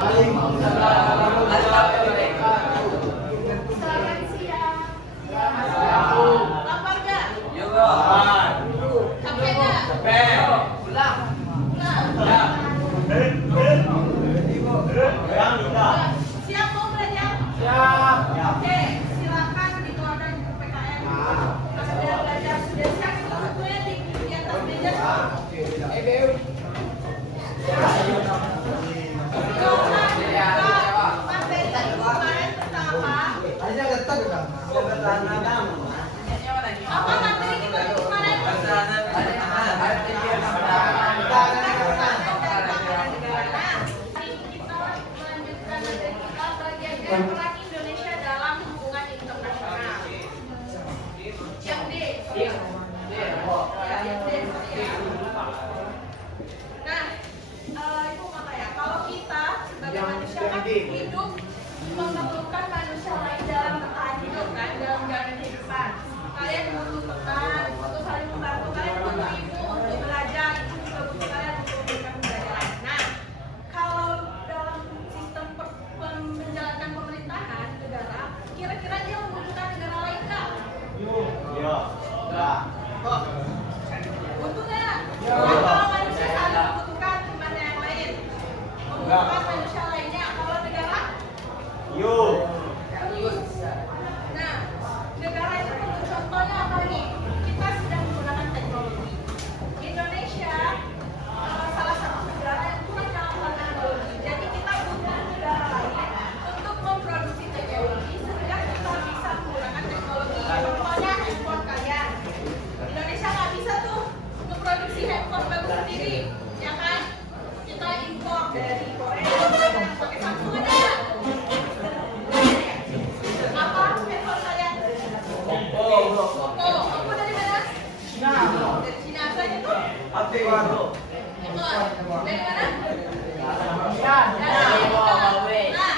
Selamat siang. Ya, lapar nggak? Capek nggak? Pulang. Siap mau belajar? Oke, silakan dikeluarkan buku PKM. Ada belajar sudah siap itu bukunya di atas meja. Materi kemarin pertama. Apa materi kita kemarin? Peran Indonesia dalam hubungan internasional. Yang D. Nah, itu apa ya? Kalau kita sebagai manusia kan hidup memerlukan manusia lain dalam bertahan hidup kan, dalam menjalani kehidupan. Kalian butuh teman, butuh saling membantu, kalian butuh ibu untuk belajar, ibu juga butuh kalian untuk memberikan pembelajaran. Nah, kalau dalam sistem menjalankan pemerintahan negara, kira-kira dia membutuhkan negara lain nggak? Butuh nggak? Kalau manusia saling membutuhkan teman yang lain, membutuhkan manusia lainnya. Kalau negara? Nah, negara itu perlu contohnya apa nih? Kita sedang menggunakan teknologi. Indonesia salah satu negara yang kurang dalam teknologi. Jadi kita butuh negara lain untuk memproduksi teknologi sehingga kita bisa menggunakan teknologi. Contohnya handphone kalian. Indonesia nggak bisa tuh memproduksi handphone bagus sendiri, ya kan? Kita impor dari Korea, pakai Samsung aja. Apa handphone kalian? Oppo dari mana? Dari Cina asalnya tuh? Handphone. Dari mana? Dari Huawei. Nah,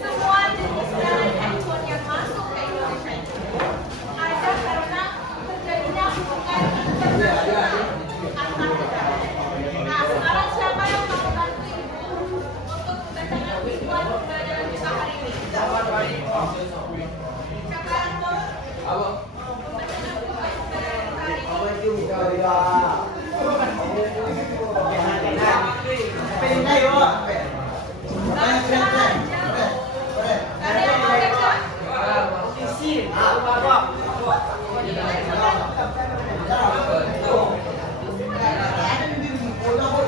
semua jenis merek handphone yang masuk ke Indonesia itu ada karena terjadinya hubungan internasional antar negara. Nah, sekarang siapa yang mau bantu ibu untuk membacakan visual pembelajaran kita hari ini? Siapa yang mau membacakan visual pembelajaran hari ini? Baca aja loh. Ada yang mau baca?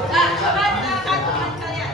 Nah, coba angkat tangan kalian.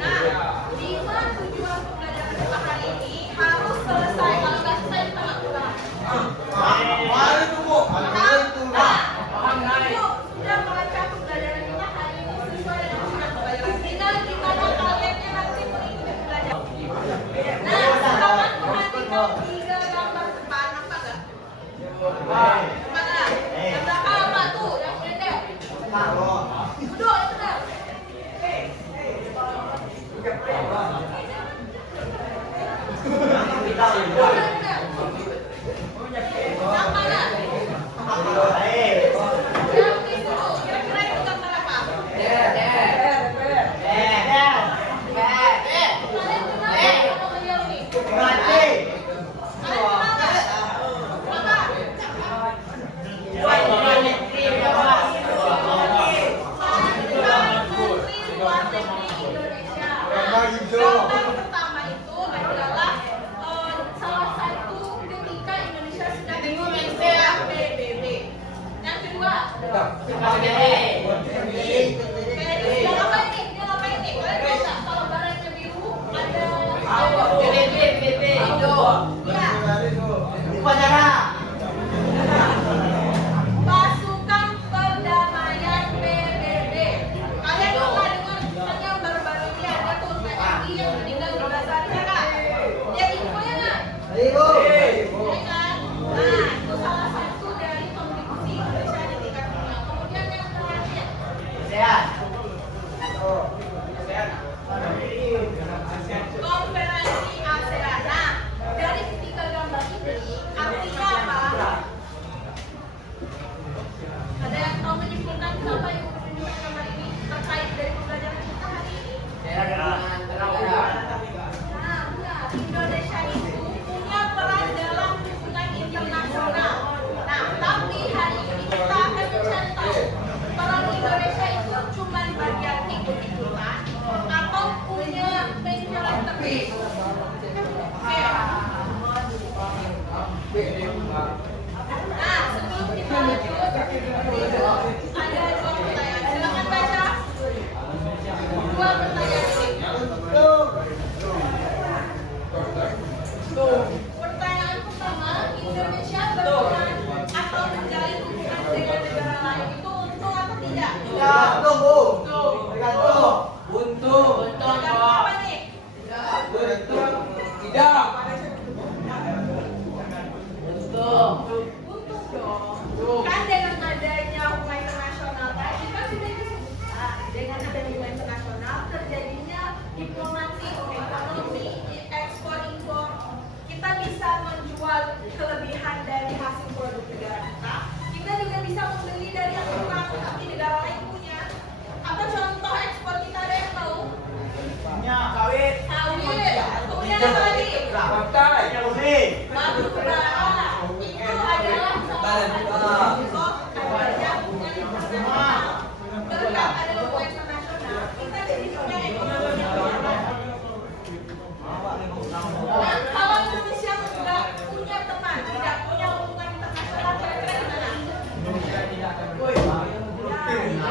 Nah, 5 tujuan pembelajaran kita hari ini harus selesai. Kalau nggak selesai kita nggak pulang. Ibu sudah melacak pembelajaran kita hari ini sesuai dengan tujuan pembelajaran. Tinggal gimana kaliannya nanti mengikuti pembelajaran. Nah, silakan perhatikan 3 gambar depan, apa nggak? Apa nggak? Yang belakang apa tuh? Yang pendek. Duduk, itu benar. Yang mana? Yang itu, kira-kira itu gambar apa? Kalian kenal nggak sama beliau nih? Kalian kenal nggak? Apa? Menteri Luar Negeri Indonesia. Gambar pertama itu adalah salah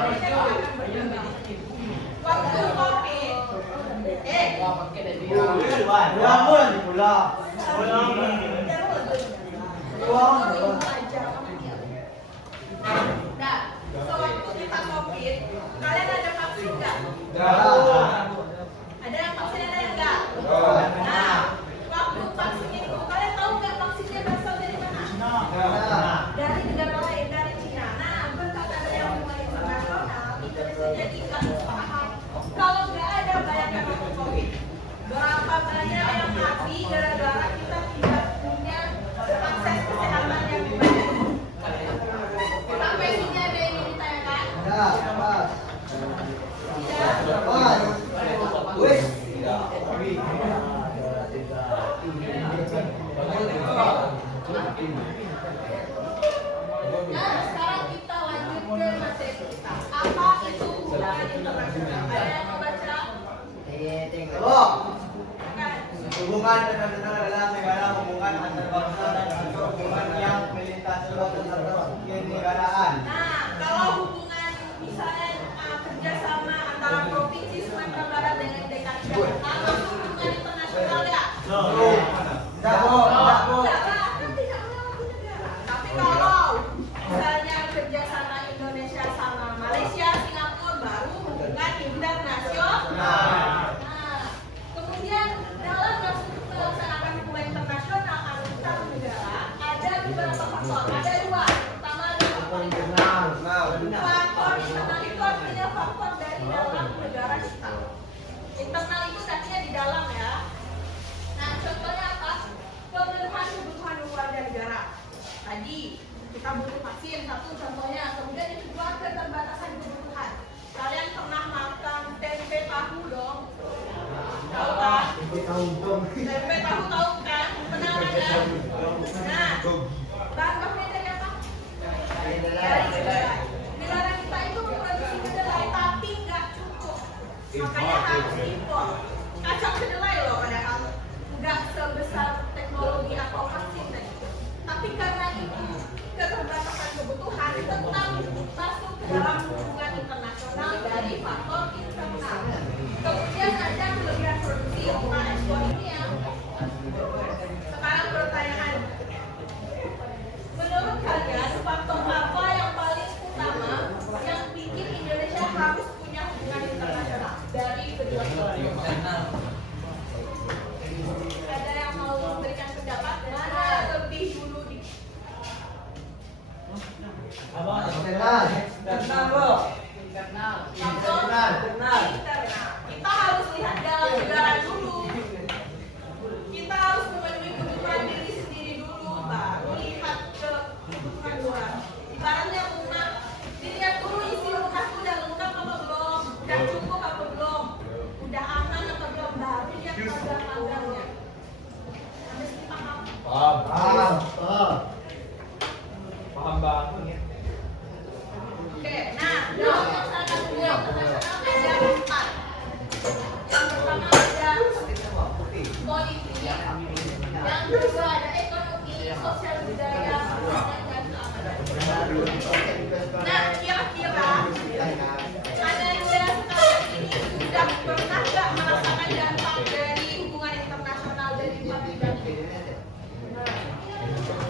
Indonesia tidak akan berkembang. Waktu COVID, nah, sewaktu kita COVID, kalian ada vaksin nggak? Ada yang vaksin, ada yang nggak? Nah, waktu vaksin itu, kalian tahu nggak vaksinnya berasal dari mana? Dari negara lain, dari Cina. Nah, berkat adanya hubungan internasional, Indonesia jadi kasus paham. Kalau nggak ada, bayangkan waktu COVID. Berapa banyak yang mati gara-gara kita tidak punya akses kesehatan yang baik. Sampai sini ada yang ditanyakan? Nah, sekarang kita lanjut ke materi kita. Apa itu hubungan internasional? Ada yang mau baca? Hubungan internasional adalah segala hubungan antar bangsa dan hubungan yang melintasi kenegaraan. Nah, kalau hubungan misalnya kerjasama antara provinsi Sumatera Barat dengan DKI Jakarta, masuk hubungan internasional ya? Tidak, Bu. Tidak lah, kan tidak melawan negara. Tapi kalau misalnya kerjasama Indonesia sama Malaysia, Singapura, baru hubungan internasional. Nah, kemudian dalam melaksanakan hubungan internasional antar negara ada beberapa faktor. Ada dua. Pertama ada faktor internal. Faktor internal itu artinya faktor dari dalam negara kita. Internal itu artinya di dalam ya. Nah, contohnya apa? Pemenuhan kebutuhan warga negara. Tadi kita butuh vaksin, satu contohnya. Kemudian yang kedua keterbatasan kebutuhan. Kalian pernah makan tempe tahu dong? Tahu kan? Tempe tahu kan? Pernah kan? Nah, bahan bakunya dari apa? Dari kedelai. Negara kita itu memproduksi kedelai tapi nggak cukup. Makanya harus impor. Kacang kedelai loh padahal nggak sebesar teknologi atau vaksin tadi. Tapi karena itu keterbatasan kebutuhan tetap masuk ke dalam hubungan internasional dari faktor internal. Kemudian ada kelebihan produksi untuk ekspor ini ya. Sekarang pertanyaan, menurut kalian faktor apa yang paling utama yang bikin Indonesia harus punya hubungan internasional dari kedua negara? Ada yang mau memberikan pendapat? Mana lebih dulu di internal. Kita harus lihat dalam negara dulu. Kita harus memenuhi kebutuhan diri sendiri dulu, baru lihat ke kebutuhan luar. Ibaratnya rumah, dilihat dulu isi rumahku udah lengkap apa belum, udah cukup apa belum, udah aman apa belum, baru lihat pagar-pagarnya. Mesti paham. Paham banget ya. Oke, nah dalam melaksanakan hubungan internasional ada 4. Yang pertama ada politik, yang kedua ada ekonomi, sosial budaya, dan keamanan. Nah, kira-kira Anda sekarang ini sudah pernah nggak merasakan dampak dari hubungan internasional dari 4 bidang ini?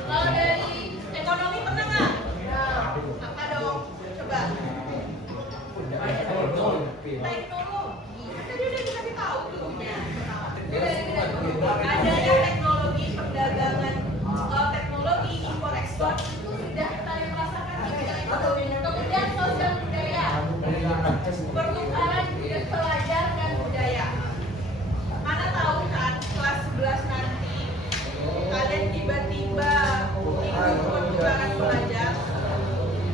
Kalau dari ekonomi pernah nggak? Nah, apa dong? Coba. Teknologi. Tadi udah dikasih tahu dulunya. Adanya teknologi perdagangan, teknologi impor ekspor itu sudah kalian rasakan di bidang ekonomi. Kemudian sosial budaya, pertukaran pelajar dan budaya. Mana tahu kan kelas 11 nanti kalian tiba-tiba ikut pertukaran pelajar.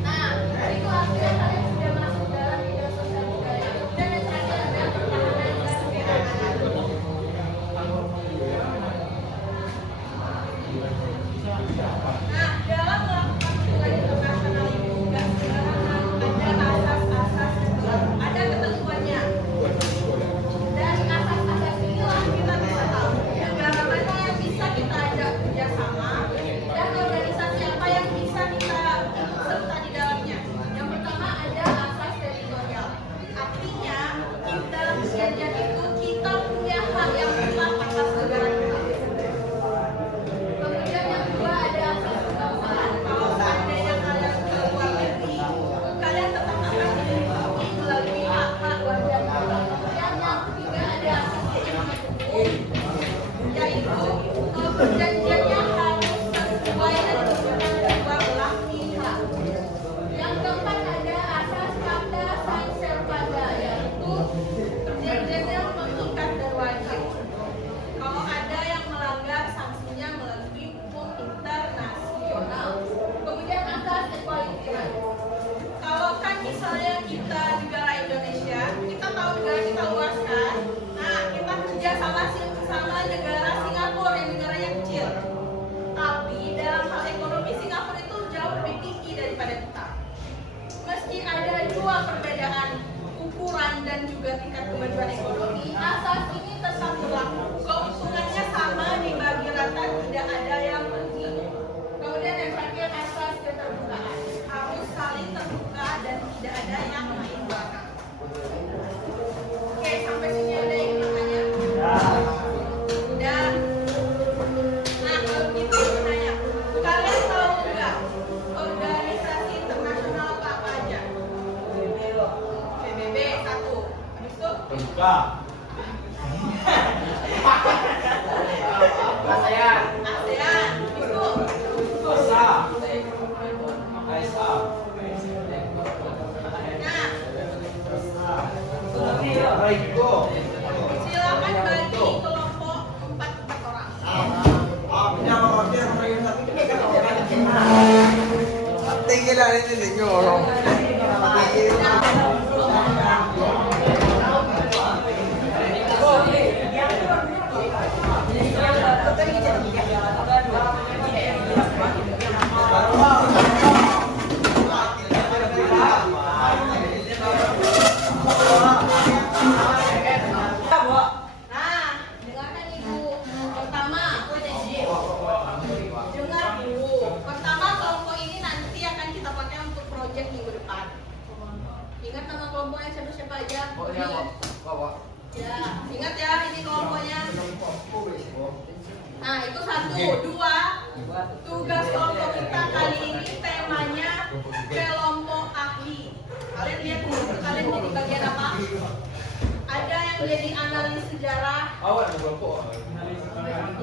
Nah, itu artinya kalian sudah masuk dalam bidang sosial budaya. Dan yang terakhir ada pertahanan dan keamanan. Nah, dalam melakukan hubungan internasional ini juga sebenarnya ada asas-asas yang berlaku. juga tingkat kemajuan ekonomi, asas ini tetap berlaku. Keuntungannya sama, dibagi rata, tidak ada yang rugi. Kemudian yang terakhir, asas keterbukaan. Harus saling terbuka dan tidak ada yang main belakang. Oke, sampai sini ada yang bertanya? Udah. Nah, kalau gitu aku nanya, kalian tahu nggak organisasi internasional apa aja? PBB satu, habis itu Enggak. ASEAN. ASEAN, itu ASA. ASA. Nah, Raiko. silakan bagi kelompok 4 orang. Tinggi lah ini tinggi orang. Nah, dengarkan ibu. Pertama, dengar dulu. Pertama, kelompok ini nanti akan kita pakai untuk proyek minggu depan. Ingat nama kelompoknya siapa-siapa aja? Ya, ingat ya ini kelompoknya. Nah, itu 1, 2. Tugas kelompok kita kali ini temanya kelompok ahli. Kalian lihat dulu, kalian jadi bagian apa? Ada yang jadi analis sejarah. Awak ada kelompok.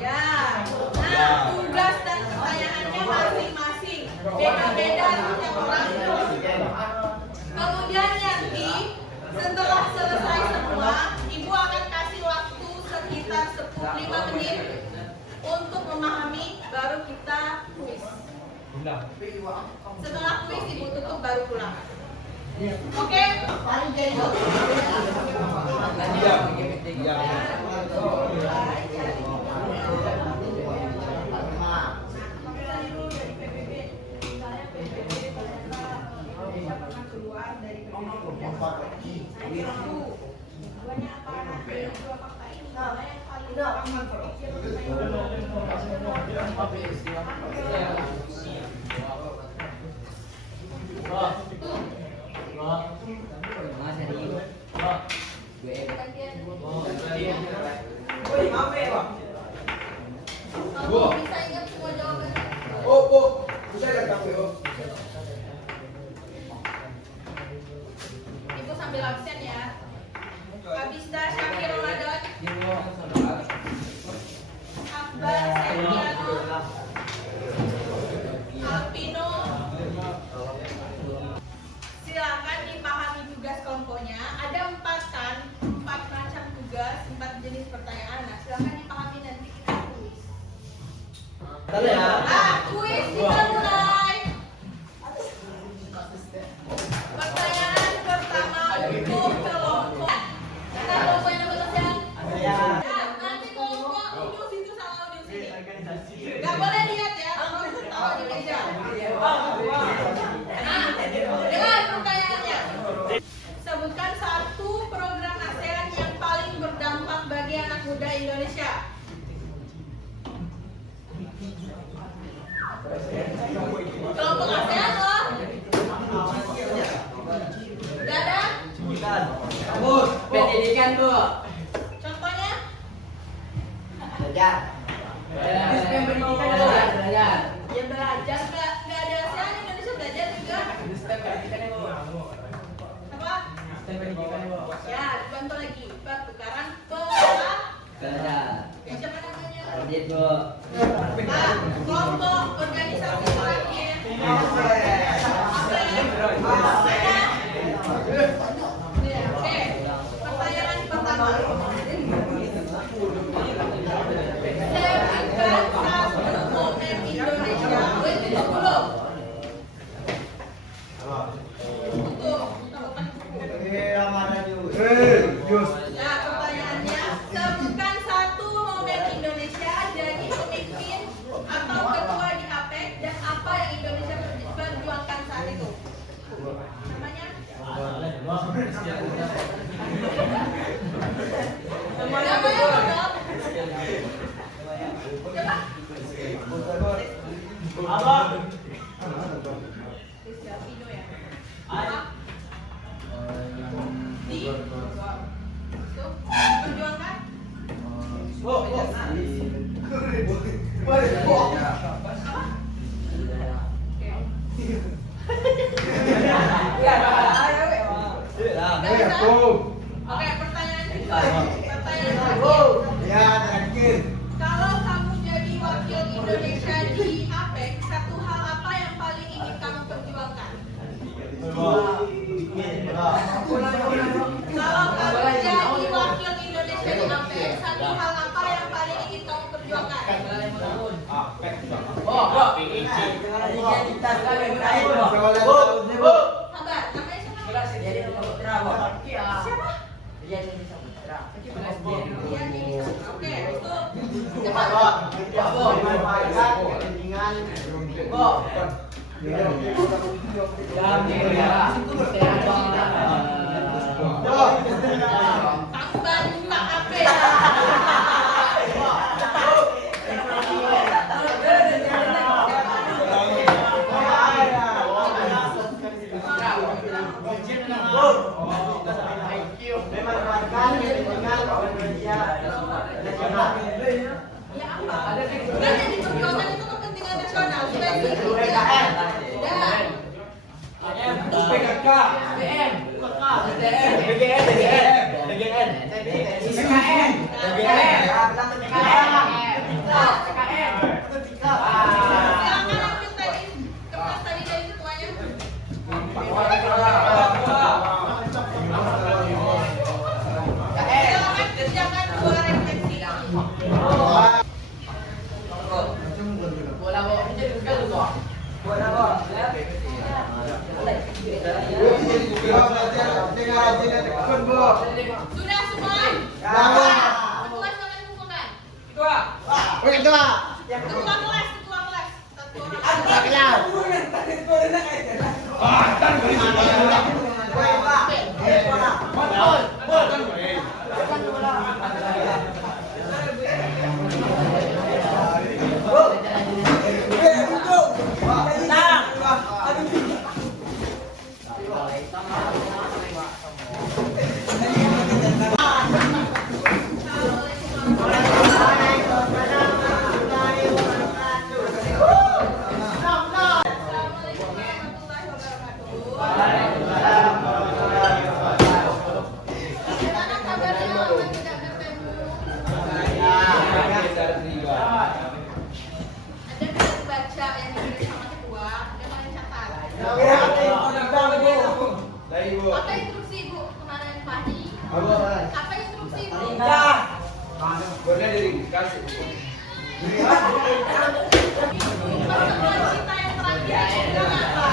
Ya. Nah, tugas dan pertanyaannya masing-masing. Beda-beda setiap orang. Kemudian nanti setelah selesai semua, ibu akan kasih waktu sekitar 5 menit untuk memahami, baru kita kuis. Setelah kuis ibu tutup baru pulang. Oke? Kamu bisa ingat semua jawabannya? Ibu sambil absen ya. Abisda Syakir Ramadan, Akbar Septiano, Alpino. Silakan dipahami tugas kelompoknya. Ada 4 kan? 4 macam tugas, 4 jenis pertanyaan. Nah, silakan dipahami nanti kita kuis. Kuis kita mulai. Pertanyaan pertama untuk kelompok. Kita kelompok yang nomor sekian. Nanti kelompok duduk situ sama duduk sini. Gak boleh lihat ya, harus tahu di meja. Nah, dengar pertanyaannya. Sebutkan 1 program ASEAN yang paling berdampak bagi anak muda Indonesia. Kelompok ASEAN loh. Gak ada? Pendidikan Bu. Contohnya? Belajar. Belajar. Ya belajar, gak ada ASEAN, Indonesia belajar juga. Apa? Ya, dibantu lagi. Pertukaran Belajar. ya, siapa namanya? Adit Bu. Ah, kelompok organisasi terakhir. Apa ya? Oke, pertanyaan pertama. Sebutkan 1 momen Indonesia. Wait, tutup dulu. Tutup. Ya, pertanyaannya, sebutkan 1 momen Indonesia jadi pemimpin atau ketua di APEC dan apa yang Indonesia perjuangkan saat itu. Namanya? Namanya apa dong? Coba. Abang. Rizky Pino ya. Apa? Di. Tuh. Perjuangkan. Oke, pertanyaan kedua. Pertanyaan terakhir. Ya, terakhir. Kalau kamu jadi wakil Indonesia di APEC, satu hal apa yang paling ingin kamu perjuangkan? Kalau kamu jadi wakil Indonesia di APEC, satu hal apa yang paling ingin kamu perjuangkan? Sabar, namanya siapa? Siapa? Iya, ini sama. Oke, itu cepat. Kamu baru buka HP. Ya apa? Kan yang diperjuangkan itu kepentingan nasional. Sudah PKK, BM, BGN, BGN, SKN. silakan ambil tadi kertas tadi dari ketuanya. Silakan kerjakan dua refleksi. Sudah semua? Ketua silakan kumpulkan. Ketua kelas. Satu orang. Assalamualaikum warahmatullahi wabarakatuh. Gimana kabarnya lama tidak bertemu? Ada yang baca yang ditulis sama ketua, ada yang catat. Apa instruksi ibu kemarin pagi? Apa instruksi ibu? Pertemuan kita yang terakhir itu apa?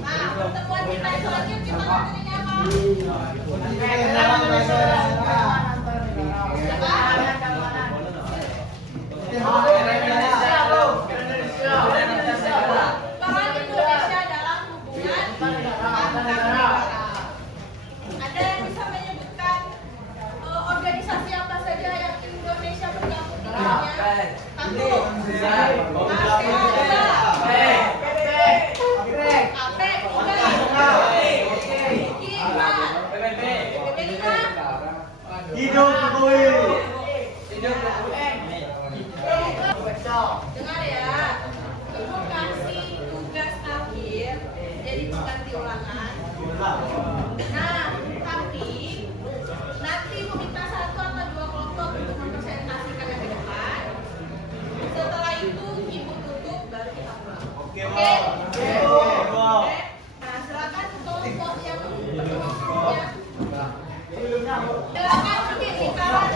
Nah, pertemuan kita yang terakhir kita materinya apa? Peran Indonesia dalam hubungan antar negara. Ada yang bisa menyebutkan organisasi apa saja yang Indonesia bergabung di dalamnya? Satu. Dengar ya, ibu kasih tugas akhir, jadi bukan diulangan. Nah, tapi nanti ibu minta satu atau dua kelompok untuk mempresentasikan yang di depan. Setelah itu ibu tutup, baru kita pulang. Oke? Oke. Nah, silakan kelompok yang berkelompoknya. Silakan berdiri di kanan.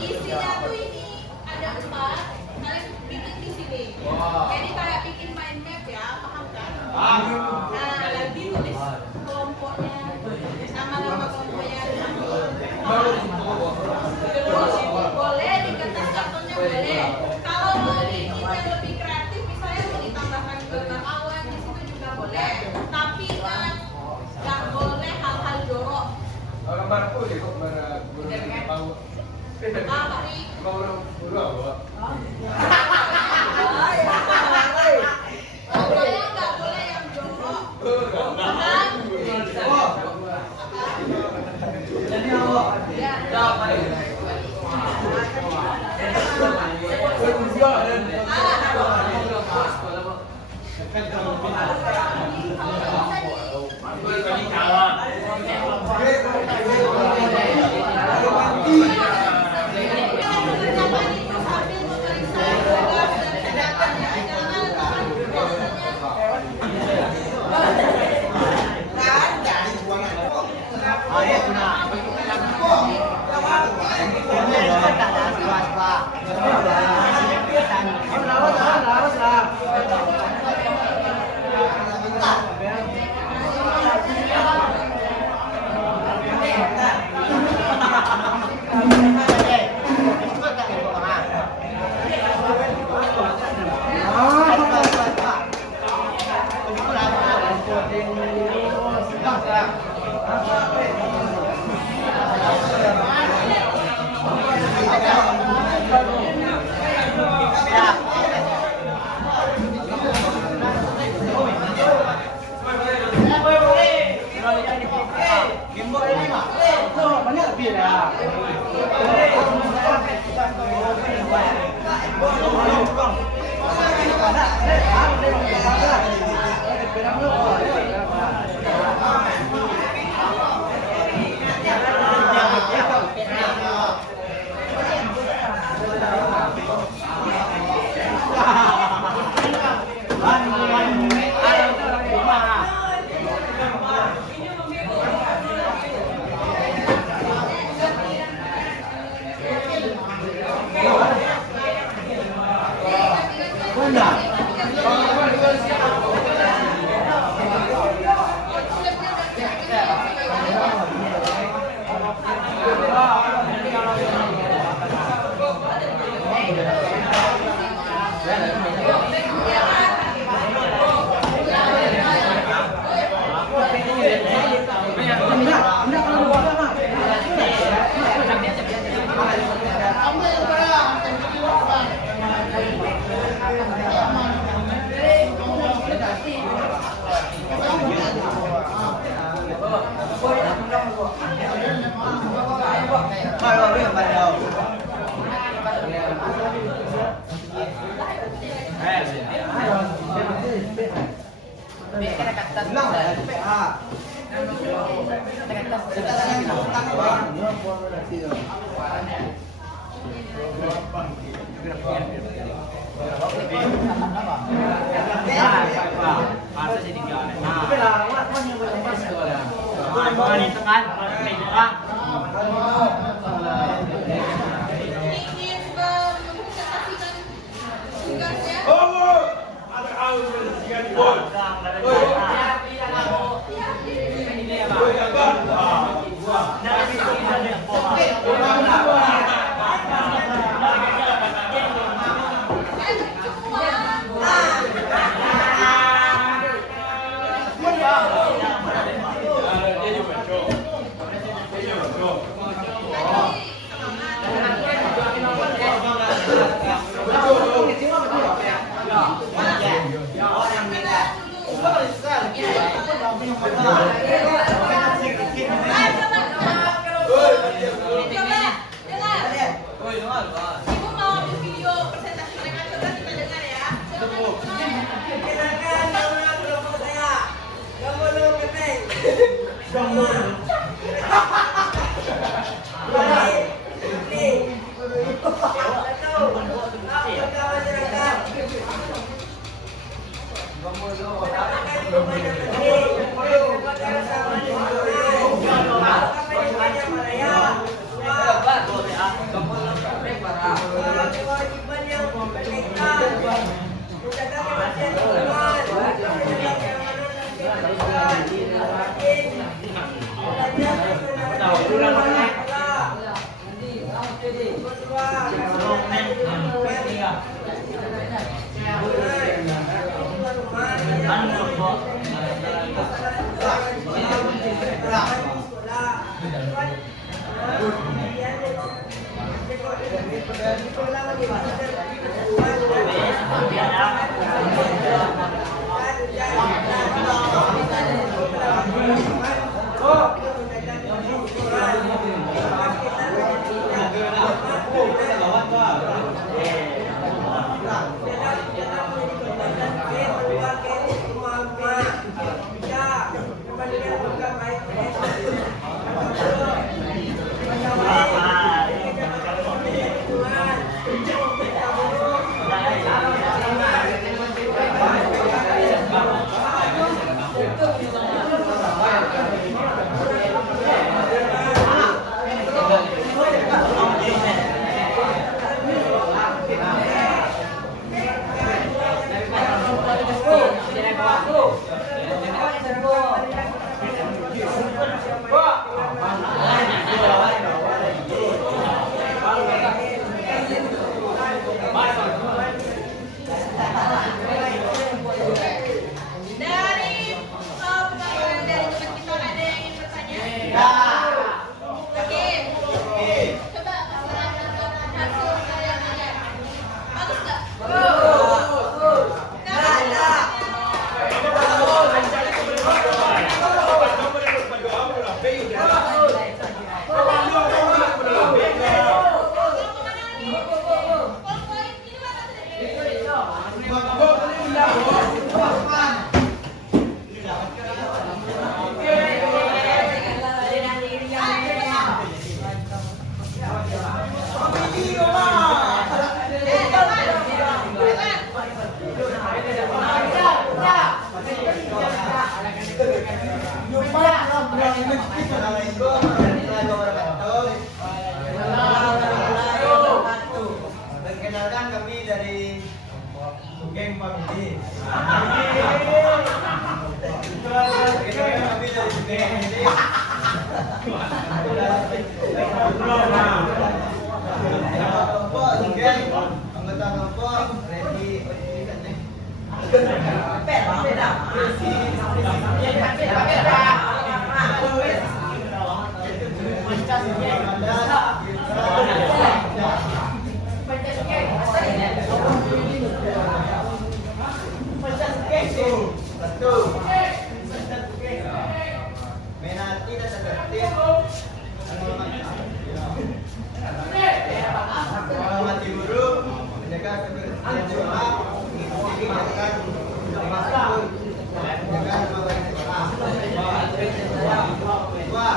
Isinya tuh ini ada 4, kalian bikin di sini. Jadi kayak bikin mind map ya, paham kan? Nah, nanti tulis kelompoknya, nama-nama kelompoknya. Boleh di kertas kartonnya boleh. Kalau mau bikinnya lebih kreatif, misalnya mau ditambahkan gambar awan di situ juga boleh. Tapi kan nggak boleh hal-hal jorok. Gambarku ya kok mana bau. Apa nih? Bau bau. Pokoknya nggak boleh yang jorok. Paham? Jadi apa? Ya. Ingin mempresentasikan tugasnya. Dari pertanyaan dari teman kita ada yang ingin bertanya? Oke. Coba hasil kalian aja. Bagus nggak? Perkenalkan kami dari Sugeng Family. Perkenalkan kami dari Sugeng Family. Kelompok Sugeng, anggota kelompok Randy. Menanti dan tertib. Menghormati guru, menjaga kebersihan sekolah, mengikuti kebijakan masuk, menjaga kebersihan sekolah. Dua,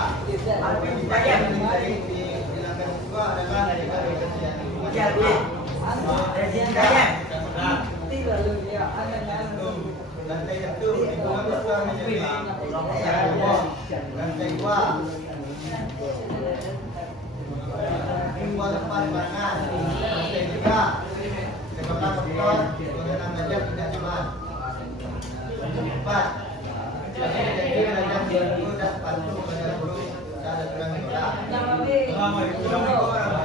upaya menghindari dihilangkan siswa adalah menjaga kebersihan lingkungan. Lantai satu, lingkungan siswa menjadi lantai dua, lingkungan tempat pangan. Lantai tiga, sekolah kotor, penggunaan belajar tidak aman. Empat, jadi belajar di buku dan sepatu pada guru saat aturan sekolah. 5,